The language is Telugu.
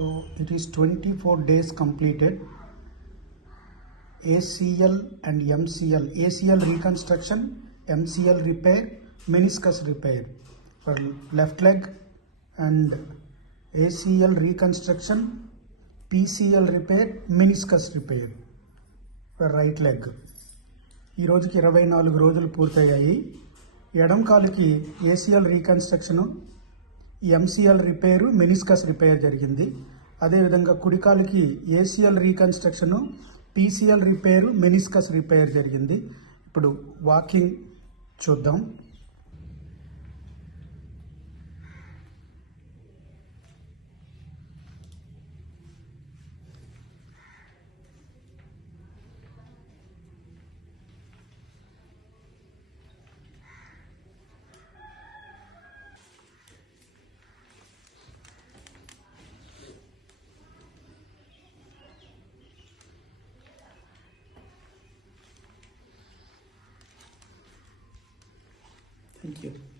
So it is 24 days completed. ACL and MCL. ACL reconstruction, MCL repair, meniscus repair for left leg, and ACL reconstruction, PCL repair, meniscus repair for right leg. ఈ రోజుకి 24 రోజులు పూర్తయ్యాయి. ఎడం కాలుకి ACL reconstruction, MCL repair, meniscus repair జరిగింది. అదేవిధంగా కుడి కాలుకి ACL reconstruction, PCL repair, meniscus repair జరిగింది. ఇప్పుడు వాకింగ్ చూద్దాం. Thank you.